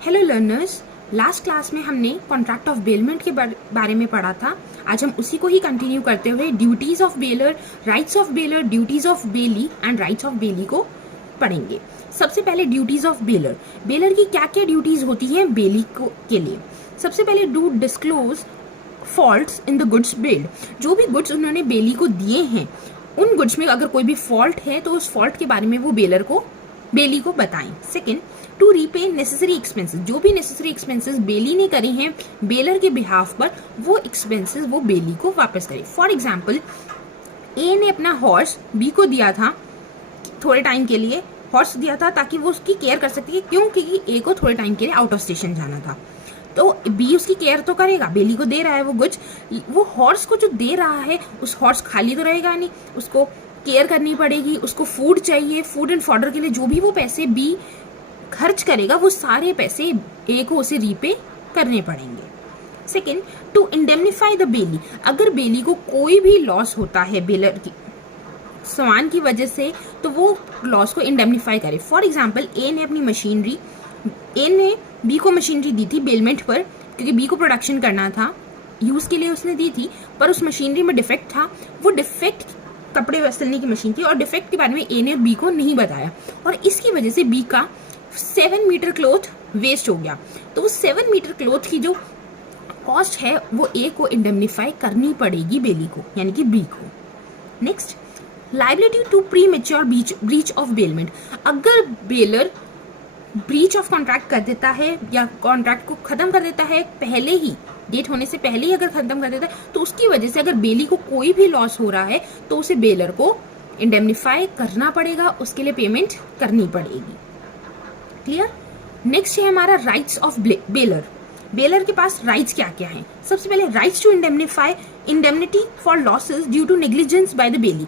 Hello learners, last class में हमने contract of bailment के बारे में पढ़ा था। आज हम उसी को ही कंटिन्यू करते हुए duties of baler, rights of baler, duties of belly and rights of बेली को पढ़ेंगे। सबसे पहले ड्यूटीज ऑफ बेलर। बेलर की क्या क्या ड्यूटीज होती हैं बेली को के लिए? सबसे पहले do disclose faults in the goods bailed. जो भी गुड्स उन्होंने बेली को दिए हैं उन गुड्स में अगर कोई भी फॉल्ट है तो उस फॉल्ट के बारे में वो बेली को बताएं। Second, to repay necessary expenses. जो भी नेसेसरी एक्सपेंसेस बेली ने करे हैं बेलर के बिहाफ पर, वो एक्सपेंसेस वो बेली को वापस करे। फॉर एग्जाम्पल, ए ने अपना हॉर्स बी को दिया था, थोड़े टाइम के लिए हॉर्स दिया था ताकि वो उसकी केयर कर सकती है, क्योंकि ए को थोड़े टाइम के लिए आउट ऑफ स्टेशन जाना था। तो बी उसकी केयर तो करेगा, बेली को दे रहा है वो गुड्स। वो हॉर्स को जो दे रहा है उस हॉर्स खाली तो रहेगा नहीं, उसको केयर करनी पड़ेगी, उसको फूड चाहिए, फूड एंड फॉडर के लिए जो भी वो पैसे बी खर्च करेगा वो सारे पैसे ए को उसे रीपे करने पड़ेंगे। Second, to indemnify the bailee. अगर बेली को कोई भी लॉस होता है बेलर की सामान की वजह से तो वो लॉस को इंडेमनीफाई करे। फॉर एग्जाम्पल, ए ने बी को मशीनरी दी थी बेलमेंट पर, क्योंकि बी को प्रोडक्शन करना था, यूज के लिए उसने दी थी, पर उस मशीनरी में डिफेक्ट था। वो डिफेक्ट कपड़े सिलने की मशीन थी और डिफेक्ट के बारे में ए ने बी को नहीं बताया और इसकी वजह से बी का 7 मीटर क्लॉथ वेस्ट हो गया। तो वो 7 मीटर क्लॉथ की जो कॉस्ट है वो ए को इंडेमनीफाई करनी पड़ेगी बेली को, यानी कि बी को। Next, liability to premature breach of bailment. अगर बेलर ब्रीच ऑफ कॉन्ट्रैक्ट कर देता है या कॉन्ट्रैक्ट को खत्म कर देता है पहले ही, डेट होने से पहले ही अगर खत्म कर देता है, तो उसकी वजह से अगर बेली को कोई भी लॉस हो रहा है तो उसे बेलर को इंडेमनीफाई करना पड़ेगा, उसके लिए पेमेंट करनी पड़ेगी। क्लियर? नेक्स्ट है हमारा राइट्स ऑफ बेलर। बेलर के पास राइट्स क्या क्या हैं? सबसे पहले rights to indemnify indemnity for losses due to negligence by the bailee.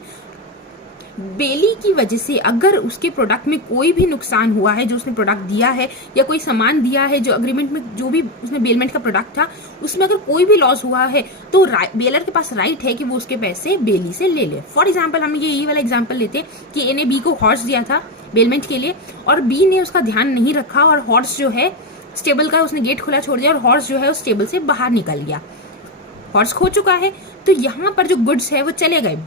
Bailee की वजह से अगर उसके प्रोडक्ट में कोई भी नुकसान हुआ है, जो उसने प्रोडक्ट दिया है या कोई सामान दिया है, जो अग्रीमेंट में जो भी उसने बेलमेंट का प्रोडक्ट था उसमें अगर कोई भी लॉस हुआ है तो बेलर के पास राइट है कि वो उसके पैसे बेली से ले ले। फॉर एग्जाम्पल, हम ये वाला एग्जाम्पल लेते कि ए ने बी को हॉर्स दिया था बेलमेंट के लिए और बी ने उसका ध्यान नहीं रखा और हॉर्स जो है स्टेबल का उसने गेट खुला छोड़ दिया और हॉर्स जो है उस स्टेबल से बाहर निकल गया, हॉर्स खो चुका है। तो यहाँ पर जो गुड्स है वो चले गए,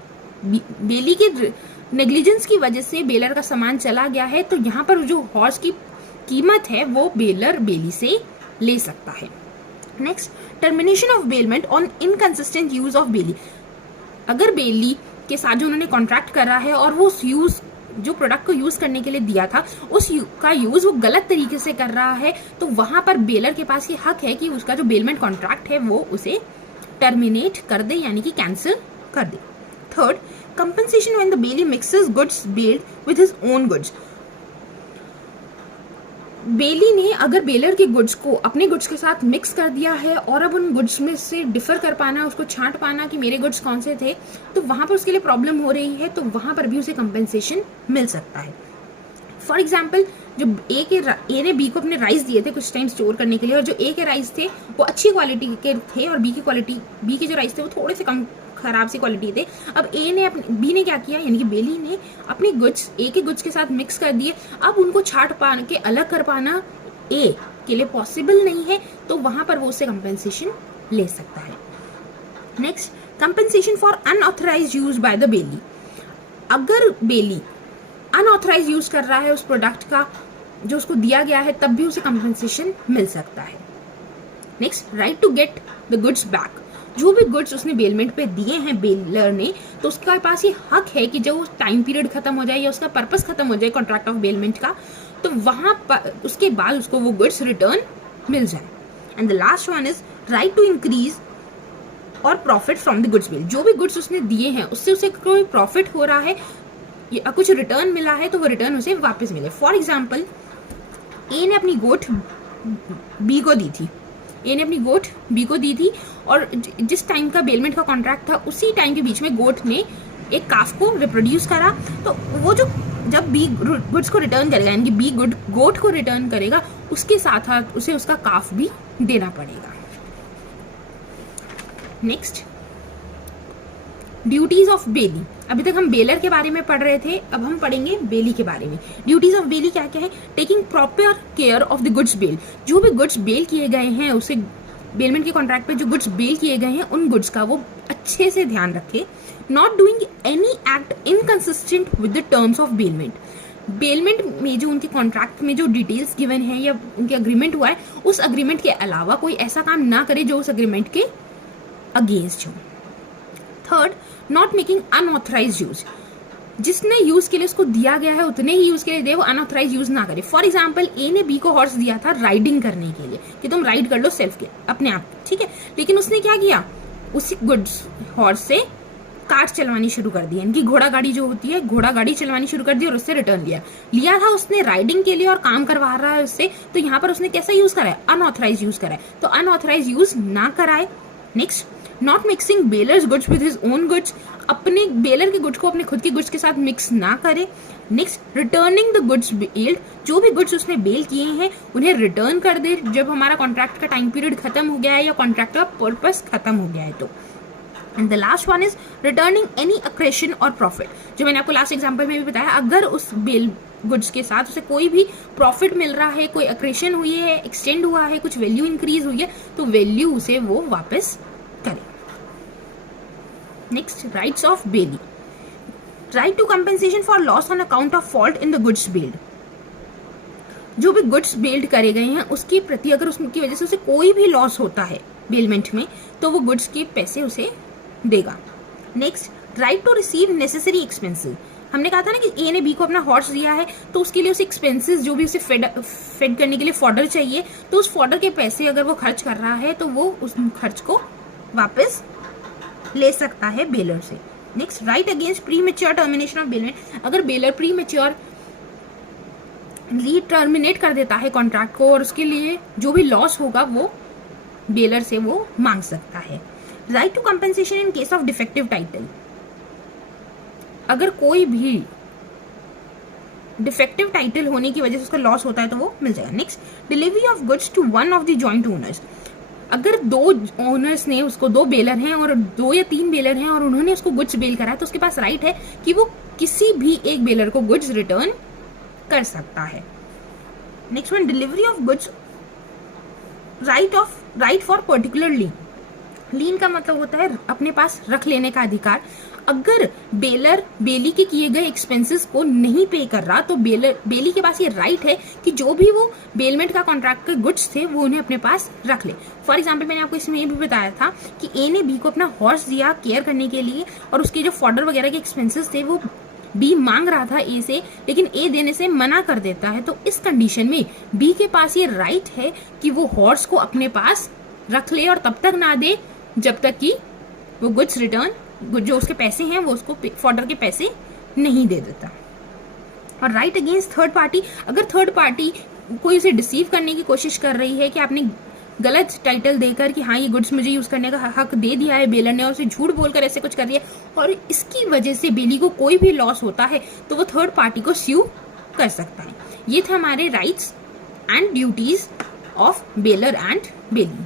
बेली की नेग्लिजेंस की वजह से बेलर का सामान चला गया है, तो यहाँ पर जो हॉर्स की कीमत है वो बेलर बेली से ले सकता है। Next, termination of bailment on inconsistent use of belly. अगर बेली के साथ जो उन्होंने कॉन्ट्रैक्ट करा है और वो यूज जो प्रोडक्ट को यूज करने के लिए दिया था का यूज वो गलत तरीके से कर रहा है, तो वहां पर बेलर के पास ये हक है कि उसका जो बेलमेंट कॉन्ट्रैक्ट है वो उसे टर्मिनेट कर दे, यानी कि कैंसिल कर दे। Third, compensation when the bailey mixes goods bailed with his own goods. बेली ने अगर बेलर के गुड्स को अपने गुड्स के साथ मिक्स कर दिया है और अब उन गुड्स में से डिफर कर पाना, उसको छांट पाना कि मेरे गुड्स कौन से थे, तो वहां पर उसके लिए प्रॉब्लम हो रही है, तो वहां पर भी उसे कंपेंसेशन मिल सकता है। फॉर एग्जाम्पल, जो ए ने बी को अपने राइस दिए थे कुछ टाइम स्टोर करने के लिए और जो ए के राइस थे वो अच्छी क्वालिटी के थे और बी के जो राइस थे वो थोड़े से कम खराब सी क्वालिटी थे। अब बी ने क्या किया, यानी कि बेली ने अपने गुड्स ए के गुड्स के साथ मिक्स कर दिए। अब उनको छांट पा के अलग कर पाना ए के लिए पॉसिबल नहीं है, तो वहां पर वो उससे कंपेंसेशन ले सकता है। Next, compensation for unauthorized use by the bailee. अगर बेली अनऑथराइज यूज कर रहा है उस प्रोडक्ट का जो उसको दिया गया है, तब भी उसे कंपेंसेशन मिल सकता है। Next, right to get the goods back. जो भी गुड्स उसने बेलमेंट पे दिए हैं बेलर ने, तो उसके पास ये हक है कि जब टाइम पीरियड खत्म हो जाए या उसका पर्पस खत्म हो जाए कॉन्ट्रैक्ट ऑफ बेलमेंट का, तो वहां पर उसके बाद उसको वो गुड्स रिटर्न मिल जाए। And the last one is right to increase और profit from the goods bailed. जो भी गुड्स उसने दिए हैं उससे उसे कोई प्रॉफिट हो रहा है या कुछ रिटर्न मिला है तो वो रिटर्न उसे वापस मिले। फॉर एग्जाम्पल, ए ने अपनी गोट बी को दी थी और जिस टाइम का बेलमेंट का कॉन्ट्रैक्ट था उसी टाइम के बीच में गोट ने एक काफ को रिप्रोड्यूस करा, तो वो जब बी गुड्स को रिटर्न करेगा, यानी कि बी गोट को रिटर्न करेगा, उसके साथ उसे उसका काफ भी देना पड़ेगा। Next, duties of belly. अभी तक हम बेलर के बारे में पढ़ रहे थे, अब हम पढ़ेंगे बेली के बारे में। ड्यूटीज ऑफ बेली क्या क्या है? Taking proper care of the goods bailed, जो भी गुड्स बेल किए गए हैं, उसे बेलमेंट के कॉन्ट्रैक्ट पे जो गुड्स बेल किए गए हैं उन गुड्स का वो अच्छे से ध्यान रखे। Not doing any act inconsistent with the terms of bailment, bailment में जो उनके कॉन्ट्रैक्ट में जो डिटेल्स गिवन है या उनके अग्रीमेंट हुआ है, उस अग्रीमेंट के अलावा कोई ऐसा काम ना करे जो उस अग्रीमेंट के अगेंस्ट हो। Third, not making unauthorized use, जिसने यूज के लिए उसको दिया गया है उतने ही यूज के लिए दे, वो अनऑथराइज यूज ना करे। फॉर एग्जाम्पल, ए ने बी को हॉर्स दिया था राइडिंग करने के लिए कि तुम राइड कर लो सेल्फ के अपने आप, ठीक है, लेकिन उसने क्या किया, उसी गुड्स हॉर्स से कार चलवानी शुरू कर दी, इनकी घोड़ा गाड़ी जो होती है, घोड़ा गाड़ी चलवानी शुरू कर दी और उससे रिटर्न लिया था उसने राइडिंग के लिए और काम करवा रहा है उससे, तो यहाँ पर उसने कैसा यूज करा है? अनऑथराइज यूज करा है, तो अनऑथराइज यूज ना कराए। Next, not mixing bailor's goods with his own goods, अपने बेलर के गुड्स को अपने खुद के गुड्स के साथ मिक्स ना करे। Next, returning the goods bailed, जो भी गुड्स उसने बेल किए हैं उन्हें रिटर्न कर दे जब हमारा कॉन्ट्रैक्ट का टाइम पीरियड खत्म हो गया है या कॉन्ट्रैक्ट का पर्पस खत्म हो गया है तो। And the last one is returning any accretion और प्रॉफिट, जो मैंने आपको लास्ट एग्जांपल में भी बताया, अगर उस बेल गुड्स के साथ उसे कोई भी प्रॉफिट मिल रहा है, कोई अक्रेशन हुई है, एक्सटेंड हुआ है, कुछ वैल्यू इंक्रीज हुई है, तो वैल्यू उसे वो वापस करे। Next, rights of bailee, right to compensation for loss on account of fault in the goods bailed, जो भी गुड्स बेल्ड करे गए हैं उसके प्रति अगर उसकी वजह से उसे कोई भी लॉस होता है बेलमेंट में, तो वो गुड्स के पैसे उसे देगा। Next, right to receive necessary expenses, हमने कहा था ना कि ए ने बी को अपना हॉर्स दिया है तो उसके लिए उसे एक्सपेंसेस जो भी उसे फेड करने के लिए फॉडर चाहिए, तो उस फॉडर के पैसे अगर वो खर्च कर रहा है तो वो उस खर्च को वापस ले सकता है बेलर से। Next, right against pre mature termination of bailment, अगर बेलर प्री मेच्योर टर्मिनेट कर देता है कॉन्ट्रैक्ट को और उसके लिए जो भी लॉस होगा वो बेलर से वो मांग सकता है। Right to compensation in case of defective title, अगर कोई भी डिफेक्टिव टाइटल होने की वजह से उसका लॉस होता है तो वो मिल जाएगा। Next, delivery of goods to one of the joint owners, अगर दो ओनर्स ने उसको, दो बेलर हैं और 2 या 3 बेलर हैं और उन्होंने उसको गुड्स बेल करा है तो उसके पास राइट है कि वो किसी भी एक बेलर को गुड्स रिटर्न कर सकता है। Next one, delivery of goods, right for particular lien, lien का मतलब होता है अपने पास रख लेने का अधिकार। अगर बेलर बेली के किए गए एक्सपेंसेस को नहीं पे कर रहा तो बेली के पास ये राइट है कि जो भी वो बेलमेंट का कॉन्ट्रैक्ट के गुड्स थे वो उन्हें अपने पास रख ले। फॉर एग्जाम्पल, मैंने आपको इसमें ये भी बताया था कि ए ने बी को अपना हॉर्स दिया केयर करने के लिए और उसके जो फॉडर वगैरह के एक्सपेंसेस थे वो बी मांग रहा था ए से, लेकिन ए देने से मना कर देता है, तो इस कंडीशन में बी के पास ये राइट है कि वो हॉर्स को अपने पास रख ले और तब तक ना दे जब तक कि वो गुड्स रिटर्न, जो उसके पैसे हैं वो उसको फॉडर के पैसे नहीं दे देता। और राइट अगेंस्ट थर्ड पार्टी, अगर थर्ड पार्टी कोई उसे डिसीव करने की कोशिश कर रही है कि आपने गलत टाइटल देकर कि हाँ ये गुड्स मुझे यूज करने का हक दे दिया है बेलर ने और उसे झूठ बोलकर ऐसे कुछ कर रही है और इसकी वजह से बेली को कोई भी लॉस होता है तो वो थर्ड पार्टी को स्यू कर सकता है। ये थे हमारे rights and duties of bailor and Bailey.